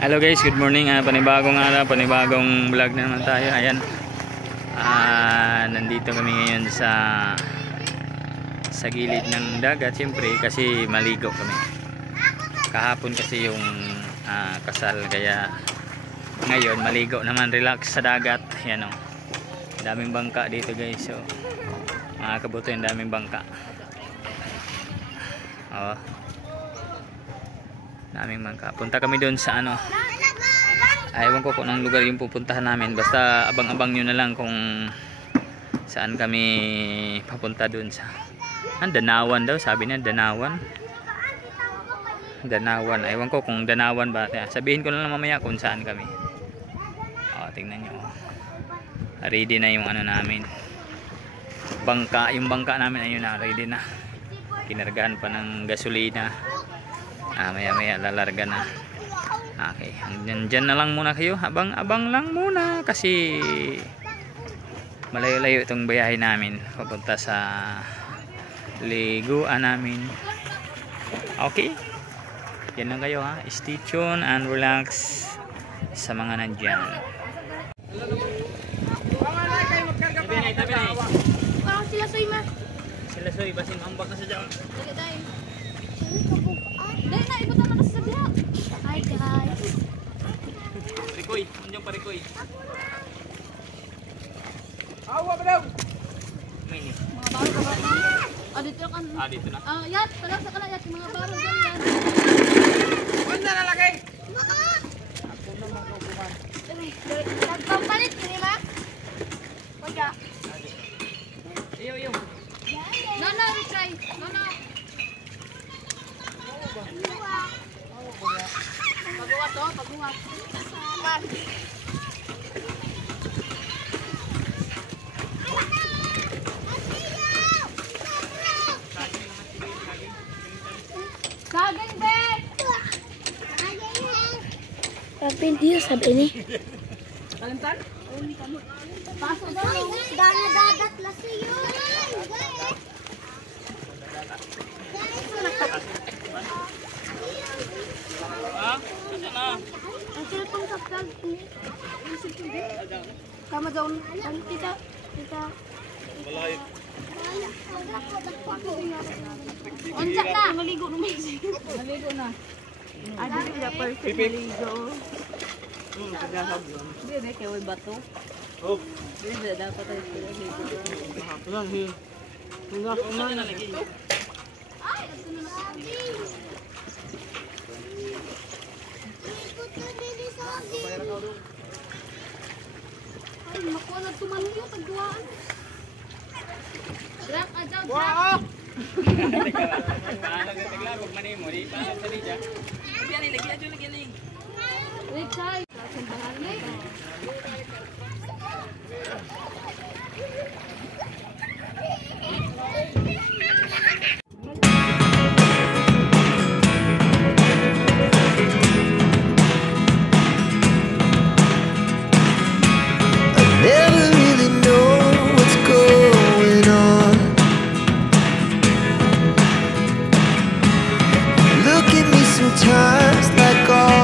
Hello guys, good morning. Panibagong araw, panibagong vlog na naman tayo. Ayan. Nandito kami ngayon sa gilid ng dagat, siyempre kasi maligo kami. Kahapon kasi yung kasal, kaya ngayon maligo naman, relax sa dagat. Ayan o. Daming bangka dito guys. So, mga kabuto, yung daming bangka. Oh. Daming bangka. Punta kami doon sa ano. Ewan ko kung anong lugar yung pupuntahan namin. Basta abang-abang nyo na lang kung saan kami papunta doon sa Danawan daw. Sabi niya Danawan. Danawan. Ewan ko kung Danawan ba. Sabihin ko na lang mamaya kung saan kami. Tingnan nyo. Ready na yung ano namin. Bangka. Yung bangka namin ayun na. Ready na. Kinargahan pa ng gasolina. Maya lalarga na. Okay, dyan na lang muna kayo, abang lang muna kasi malayo-layo itong biyahe namin papunta sa liguan namin. Okay, yan lang kayo ha, stay tuned and relax sa mga nandyan. Parang sila soy ma. Sila soy, basin hambak na sa dyan. Dahil na, ibot naman na sa sabiha. Hi guys. Rikoy, nandiyan pa Rikoy. Awa ba daw? Mini. Mga baro ka ba? Dito kan. Dito na. Yat, talang sa kalayat, mga baro dyan yan. Wala na lagay. Nagpapalit, hindi ma? Wag ka. Iyo. Nono, retry. Nono. Pagbuhat to, pagbuhat. Saging bet! Rapin dia sabi ini. Kalantan? Pasok daw. Dana dagat lah siyo. Ang cellphone sa vlog. Tama daw. Tita. Unsa na? Maligo naman. Maligo na. Dili na perfect maligo. Dili kay way bato. Oh. Dili dapat ay maligo. Wala hi. Wala na lagi. Ay, asa na nasabi. Ay, makuha na tumanyo, tagduaan. Drag, ajaw, drag. Wow! Taglabog man mo, di pa sa dija. Lagi ni. Wait, say. Sambahan ni. Never really know what's going on. Look at me sometimes like all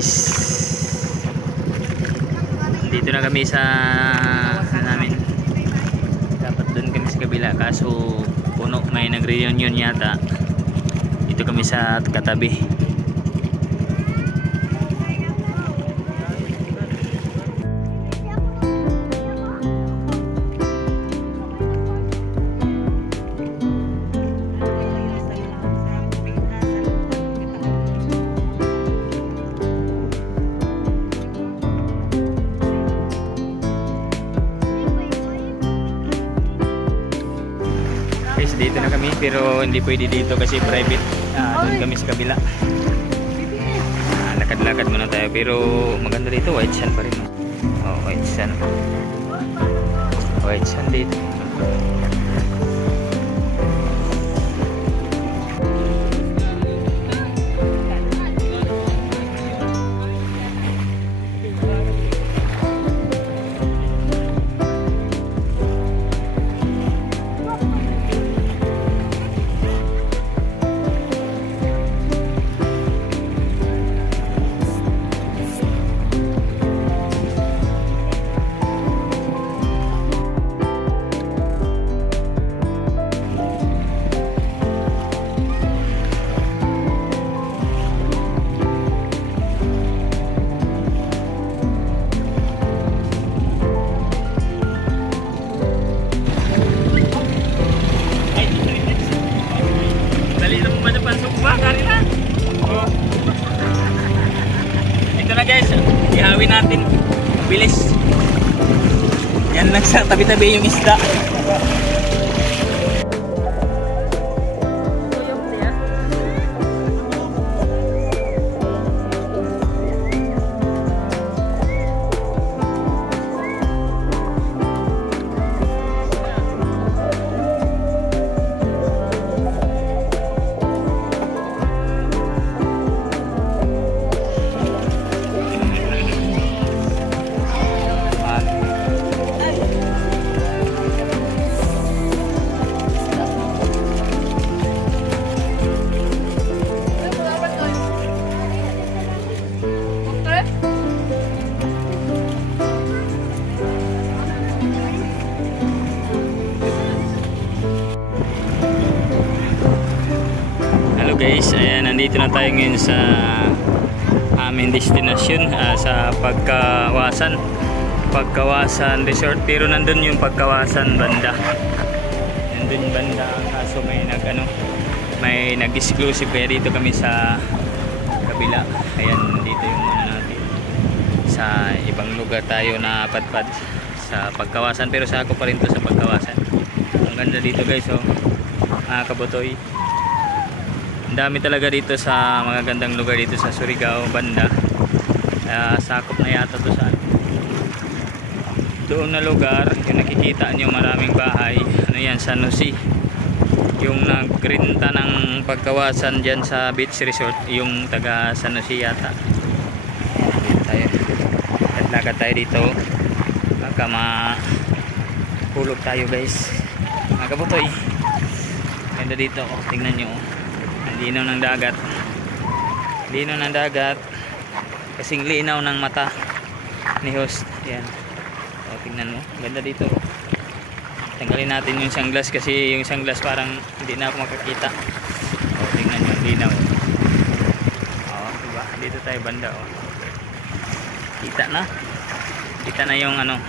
guys, dito na kami sa namin. Dapat doon kami sa kabila kaso puno, may nagre-reunion yata. Dito kami sa katabi. Guys, dito na kami pero hindi pwede dito kasi private. Doon kami sa kabila. Lakad-lakad muna tayo pero maganda dito, white sand pa rin. Oh, white sand. White sand dito. Ito na guys, ihawin natin. Bilis. Yan lang sa tabi-tabi yung isda. Guys, ayan, nandito na tayo ngayon sa aming destination, sa Pagkawasan Resort, pero nandun yung Pagkawasan banda, nandun yung banda, kaso may nag-exclusive kaya dito kami sa kabila. Ayan, dito yung natin sa ibang lugar tayo na padpad sa Pagkawasan, pero sa ako pa rin to sa Pagkawasan. Ang ganda dito guys, oh, kabutoy. Ang dami talaga dito sa mga gandang lugar dito sa Surigao banda. Sakop na yata to sa doon na lugar. Yung nakikita nyo maraming bahay, ano yan, San Jose. Yung nagrenta ng Pagkawasan dyan sa beach resort, yung taga San Jose yata. Dito tayo, lakad tayo dito, baka mahulog tayo guys. Mga kabutoy, ganda dito, tingnan nyo. Linaw ng dagat, linaw ng dagat, kasing linaw ng mata ni host. Yan, o, tingnan mo, ganda dito. Tanggalin natin yung sunglass kasi yung sunglass parang hindi na ako makakita. O, tingnan nyo, linaw. O, diba? Dito tayo banda, o. Kita na yung ano.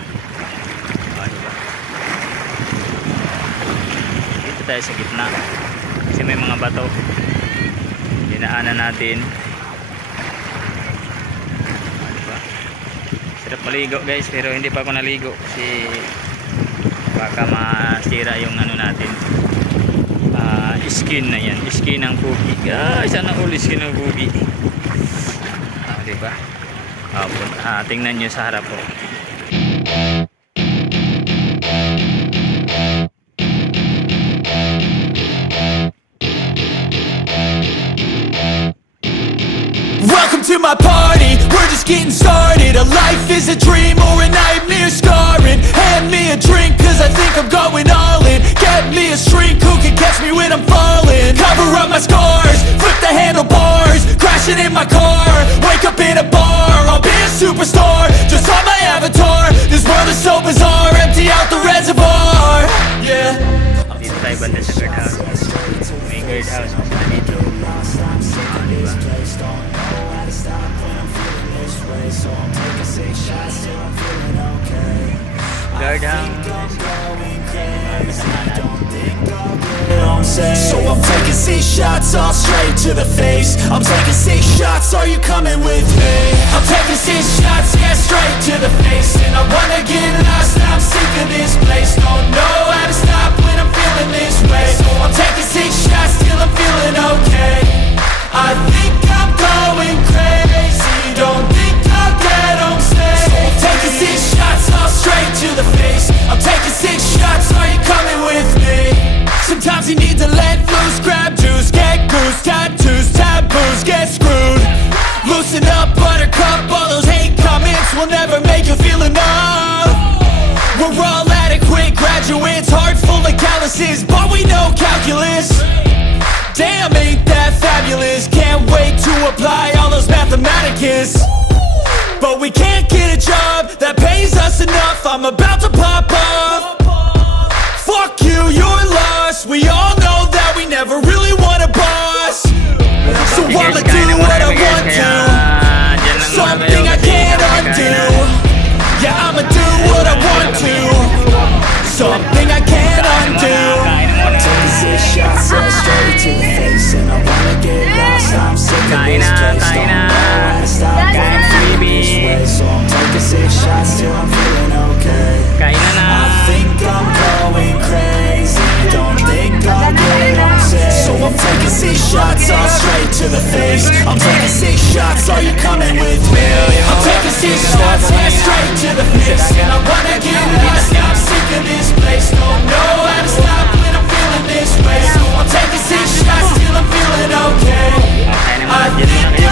O, diba? Dito tayo sa gitna kasi may mga bato. Dinaanan natin. Diba? Sarap maligo guys, pero hindi pa ako naligo kasi baka masira yung ano natin, skin na yan, skin ng pugi. Sana all skin ng pugi. Diba? Tingnan nyo sa harap po. To my party, we're just getting started. A life is a dream or a nightmare scarring. Hand me a drink cause I think I'm going all in. Get me a shrink who can catch me when I'm falling. Cover up my scars, flip the handlebars, crashing in my car, wake up in a bar. So I'm taking 6 shots all straight to the face. I'm taking 6 shots, are you coming with me? I'm taking 6 shots, yeah, straight to the face. And I wanna get lost, I'm sick of this place. Don't know how to stop when I'm feeling this way. So I'm taking 6 shots till I'm feeling okay. I think I'm going crazy, don't think I'll get home safe. So I'm taking 6 shots all straight to the face. I'm taking 6 shots, are you coming with me? Sometimes you need to let loose, grab juice, get goose, tattoos, taboos, get screwed. Loosen up, buttercup, all those hate comments will never make you feel enough. We're all adequate graduates, heart full of calluses, but we know calculus. Damn, ain't that fabulous, can't wait to apply all those mathematicus. But we can't get a job that pays us enough, I'm about to pop off. Fuck you, you're lost. We all know that we never really want a boss. So I'ma do what I want to, something I can't undo. Yeah, I'ma do what I want to, something I can't undo. I'm taking 6 shots straight to the face, and I wanna get lost. I'm sick of this place, don't know how to stop when I'm feeling this way. So I'm taking 6 shots till I'm feeling okay. I think I'm going crazy, don't think I'll get on safe. So I'm taking 6 shots all straight to the face. I'm taking 6 shots, are you coming with me? I'm taking 6 shots, yeah, straight to the face. And I wanna get lost, I'm sick of this place. Don't know how to stop when I'm feeling this way. So I'm taking 6 shots till I'm feeling okay. I think I'm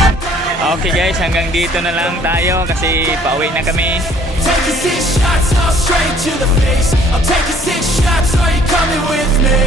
Okay guys, hanggang dito na lang tayo kasi pauwi na kami. taking 6 shots all straight to the face. I'm taking 6 shots, are you coming with me?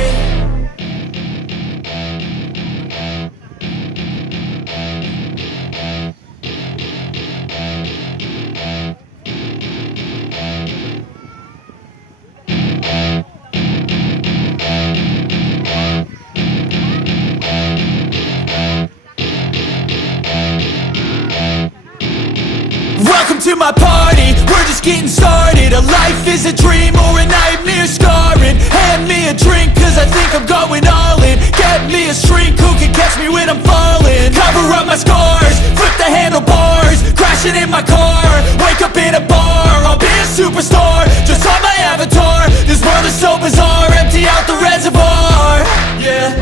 Welcome to my party, we're just getting started. A life is a dream or a nightmare scarring. Hand me a drink cause I think I'm going all in. Get me a shrink who can catch me when I'm falling. Cover up my scars, flip the handlebars, crashing in my car, wake up in a bar. I'll be a superstar, just on my avatar. This world is so bizarre, empty out the reservoir. Yeah,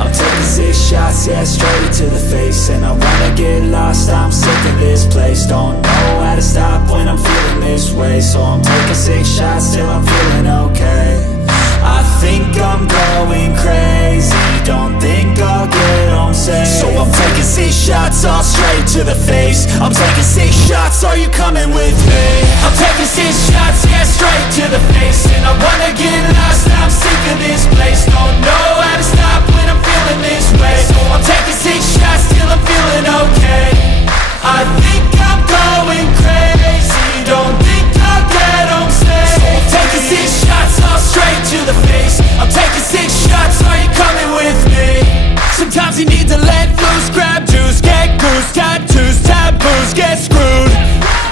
I'm taking 6 shots, yeah, straight to the face. And I wanna get lost, I'm sick of this place. Don't know how to stop when I'm feeling this way. So I'm taking 6 shots till I'm feeling okay. I think I'm going crazy, don't think I'll get home safe. So I'm taking 6 shots all straight to the face. I'm taking 6 shots, are you coming with me? I'm taking 6 shots, yeah, straight to the face. And I wanna get lost, I'm sick of this place. Don't know how to stop when I'm feeling this way. So I'm taking 6 shots till I'm feeling okay. I think I'm going crazy, don't think I'll get home safe. So I'm taking 6 shots all straight to the face. I'm taking 6 shots, are you coming with me? Sometimes you need to let loose, grab juice, get goose, tattoos, taboos, get screwed.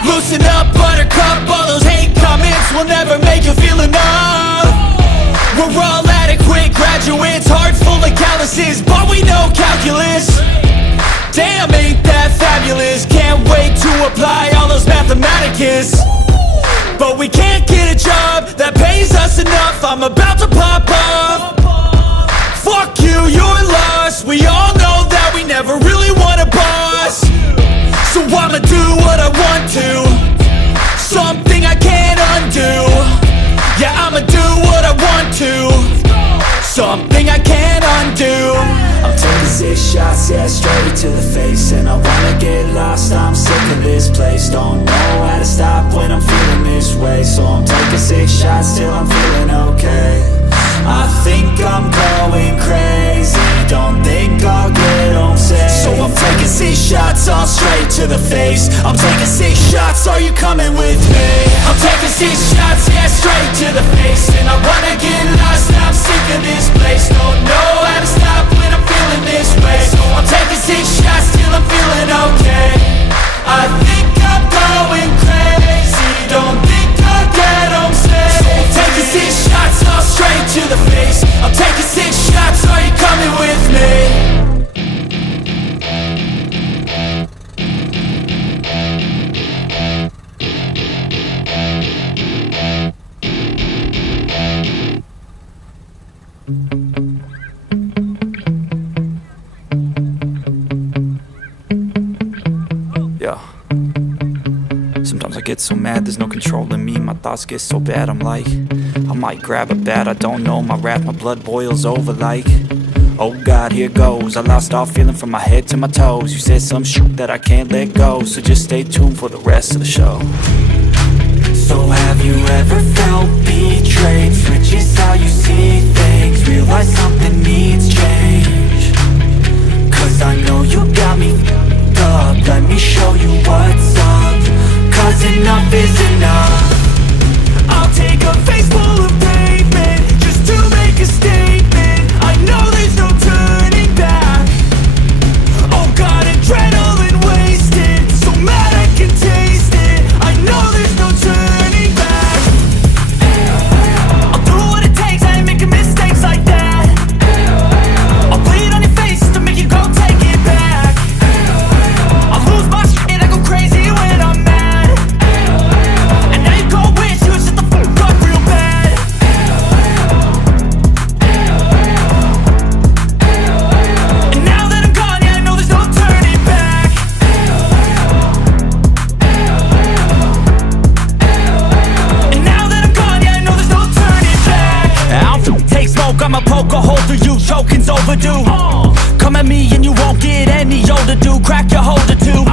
Loosen up, buttercup, all those hate comments will never make you feel enough. We're all adequate graduates, heart full of calluses, but we know calculus. Damn, ain't that fabulous, can't wait to apply all those mathematicus. But we can't get a job that pays us enough, I'm about to pop off. Fuck you, you're lost, we all know that we never really want a boss. So I'ma do what I want to, something I can't undo. Yeah, I'ma do what I want to, something I can't undo. I'm taking 6 shots, yeah, straight to the face. And I wanna get lost, I'm sick of this place. Don't know how to stop when I'm feeling this way. So I'm taking 6 shots till I'm feeling okay. I think I'm going crazy, don't think I'll get home safe. So I'm taking 6 shots all straight to the face. I'm taking 6 shots, are you coming with me? I'm taking 6 shots, yeah, straight to the face. And I wanna get lost, I'm sick of this place. Don't know how to stop when I'm feeling this way. So I'm taking 6 shots till I'm feeling okay. I think I'm going crazy, don't think I'll get home safe. So I'm taking Yeah. Sometimes I get so mad, there's no controlling me. My thoughts get so bad, I'm like, I might grab a bat, I don't know. My wrath, my blood boils over like, oh God, here goes. I lost all feeling from my head to my toes. You said some shit that I can't let go, so just stay tuned for the rest of the show. So have you ever felt betrayed? Switches how you see things, realize something needs change. Cause I know you got me f***ed up. Let me show you what's up. Cause enough is enough. I'll take a face full of pavement just to make a statement. I know there's no turning back. Oh God, adrenaline wasted, so mad I can taste it. I know there's no turning back. I'll do what it takes, I ain't making mistakes like that. I'll bleed on your face to make you go take it back. I'll lose my shit and I go crazy when I'm mad. And now you go wish you would shut the fuck up real bad. And now that I'm gone, yeah, I know there's no turning back. And now that I'm gone, yeah, I know there's no turning back. I'll take smoke, I'ma poke a hole through you, choking's overdue. Come at me and you won't get any older, dude. Crack your holder too.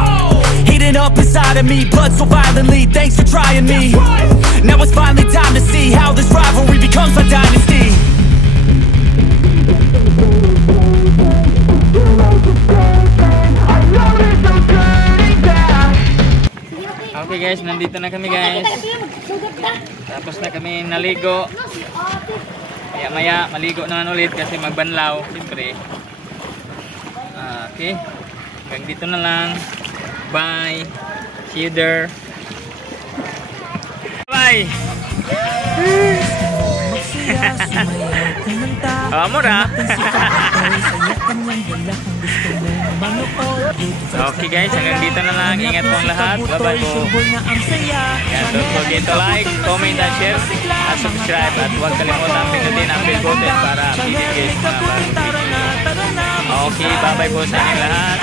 Heating up inside of me, blood so violently, thanks for trying me. Now it's finally time to see how this rivalry becomes a dynasty. Okay guys, nandito na kami guys. Tapos na kami naligo. Maya maya maligo naman ulit kasi magbanlaw siyempre. Okay, hanggang dito na lang. Bye, see you there. Bye. Mura. Okay guys, hanggang dito na lang. Ingat po ang lahat. Bye-bye po. Yan, don't forget to like, comment, and share, at subscribe. At huwag kalimutan pindutin ang bell button para updated kayo sa mga bagong video. Okay, bye-bye po sa inyong lahat.